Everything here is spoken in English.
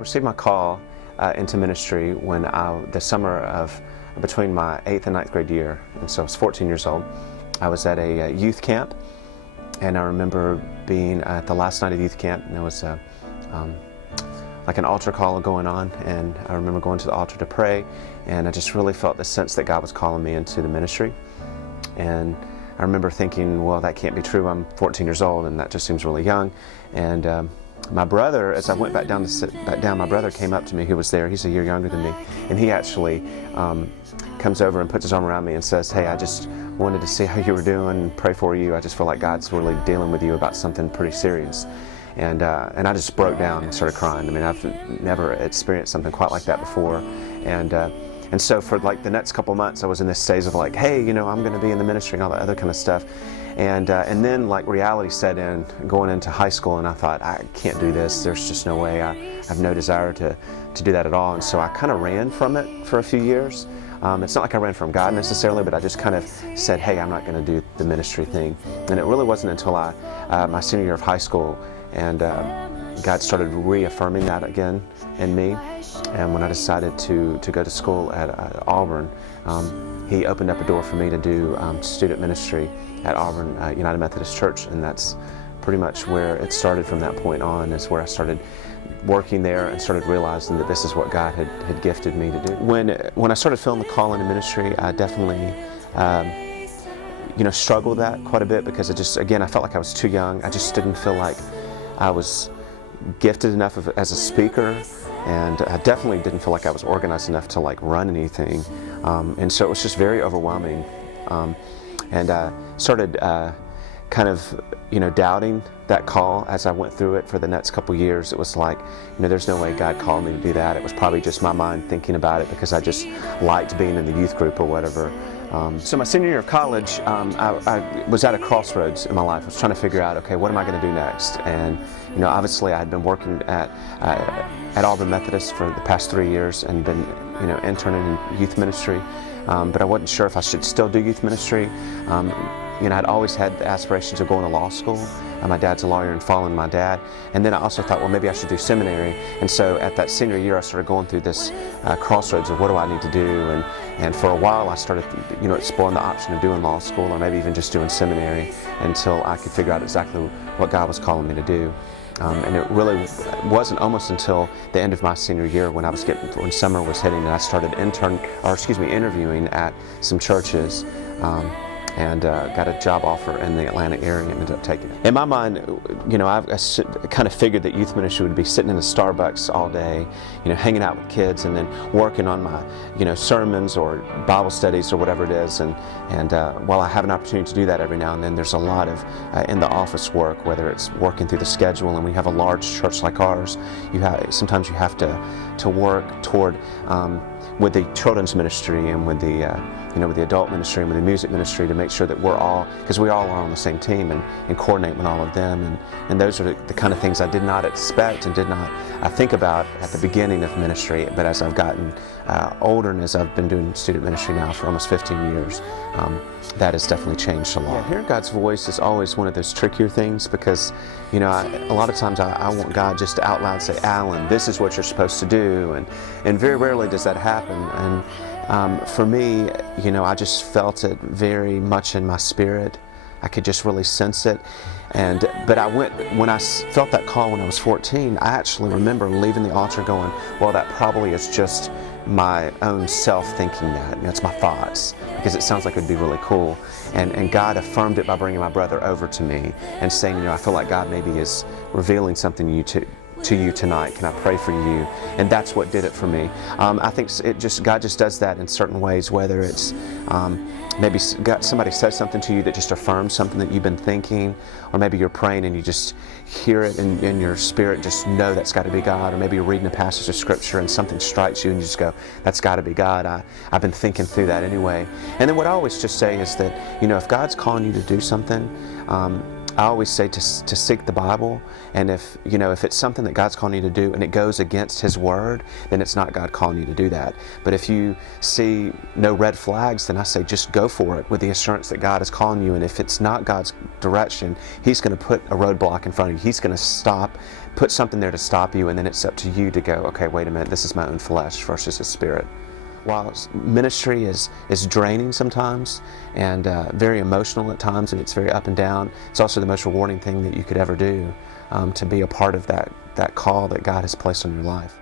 received my call into ministry when the summer of between my 8th and 9th grade year, and so I was 14 years old. I was at a youth camp, and I remember being at the last night of youth camp, and there was like an altar call going on, and I remember going to the altar to pray, and I just really felt the sense that God was calling me into the ministry. And I remember thinking, well, that can't be true. I'm 14 years old, and that just seems really young. And my brother, as I went back down to sit back down, my brother came up to me, who was there. He's a year younger than me, and he actually comes over and puts his arm around me and says, "Hey, I just wanted to see how you were doing and pray for you. I just feel like God's really dealing with you about something pretty serious." And I just broke down and started crying. I mean, I've never experienced something quite like that before. And so for like the next couple months, I was in this stage of like, hey, you know, I'm going to be in the ministry and all that other kind of stuff. And then like reality set in going into high school, and I thought, I can't do this. There's just no way. I have no desire to do that at all. And so I kind of ran from it for a few years. It's not like I ran from God necessarily, but I just kind of said, hey, I'm not going to do the ministry thing. And it really wasn't until my senior year of high school, and God started reaffirming that again in me. And when I decided to go to school at Auburn, He opened up a door for me to do student ministry at Auburn United Methodist Church, and that's pretty much where it started from that point on, is where I started working there and started realizing that this is what God had gifted me to do. When I started feeling the call into ministry, I definitely struggled with that quite a bit, because I felt like I was too young. I just didn't feel like I was gifted enough as a speaker, and I definitely didn't feel like I was organized enough to like run anything, and so it was just very overwhelming, and I started kind of doubting that call as I went through it for the next couple years. It was like, there's no way God called me to do that. It was probably just my mind thinking about it because I just liked being in the youth group or whatever. So my senior year of college, I was at a crossroads in my life. I was trying to figure out, okay, what am I going to do next? And obviously I had been working at Auburn Methodist for the past 3 years and been interning in youth ministry, but I wasn't sure if I should still do youth ministry. I'd always had the aspirations of going to law school. My dad's a lawyer and following my dad. And then I also thought, well, maybe I should do seminary. And so at that senior year, I started going through this crossroads of what do I need to do. And for a while, I started, exploring the option of doing law school, or maybe even just doing seminary, until I could figure out exactly what God was calling me to do. And it really wasn't almost until the end of my senior year, when summer was hitting, and I started interviewing at some churches. And got a job offer in the Atlanta area and ended up taking it. In my mind, I kind of figured that youth ministry would be sitting in a Starbucks all day, hanging out with kids, and then working on my, sermons or Bible studies or whatever it is. And while I have an opportunity to do that every now and then, there's a lot of in the office work, whether it's working through the schedule, and we have a large church like ours, sometimes you have to work toward with the children's ministry and with the adult ministry and with the music ministry, to make sure that because we all are on the same team, and coordinate with all of them. And those are the kind of things I did not expect and did not think about at the beginning of ministry. But as I've gotten older, and as I've been doing student ministry now for almost 15 years, that has definitely changed a lot. Yeah, hearing God's voice is always one of those trickier things, because a lot of times I want God just to out loud say, Alan, this is what you're supposed to do, and very rarely does that happen. And for me, I just felt it very much in my spirit. I could just really sense it. But when I felt that call when I was 14, I actually remember leaving the altar going, well, that probably is just my own self thinking that. It's my thoughts, because it sounds like it would be really cool. And God affirmed it by bringing my brother over to me and saying, I feel like God maybe is revealing something to you tonight. Can I pray for you? And that's what did it for me. I think God just does that in certain ways, whether it's maybe somebody says something to you that just affirms something that you've been thinking, or maybe you're praying and you just hear it in your spirit, just know that's got to be God, or maybe you're reading a passage of scripture and something strikes you and you just go, that's got to be God. I've been thinking through that anyway. And then what I always just say is that, if God's calling you to do something, I always say to seek the Bible, and if it's something that God's calling you to do and it goes against His Word, then it's not God calling you to do that. But if you see no red flags, then I say just go for it with the assurance that God is calling you, and if it's not God's direction, He's going to put a roadblock in front of you. He's going to put something there to stop you, and then it's up to you to go, okay, wait a minute, this is my own flesh versus His Spirit. While ministry is draining sometimes and very emotional at times, and it's very up and down, it's also the most rewarding thing that you could ever do, to be a part of that call that God has placed on your life.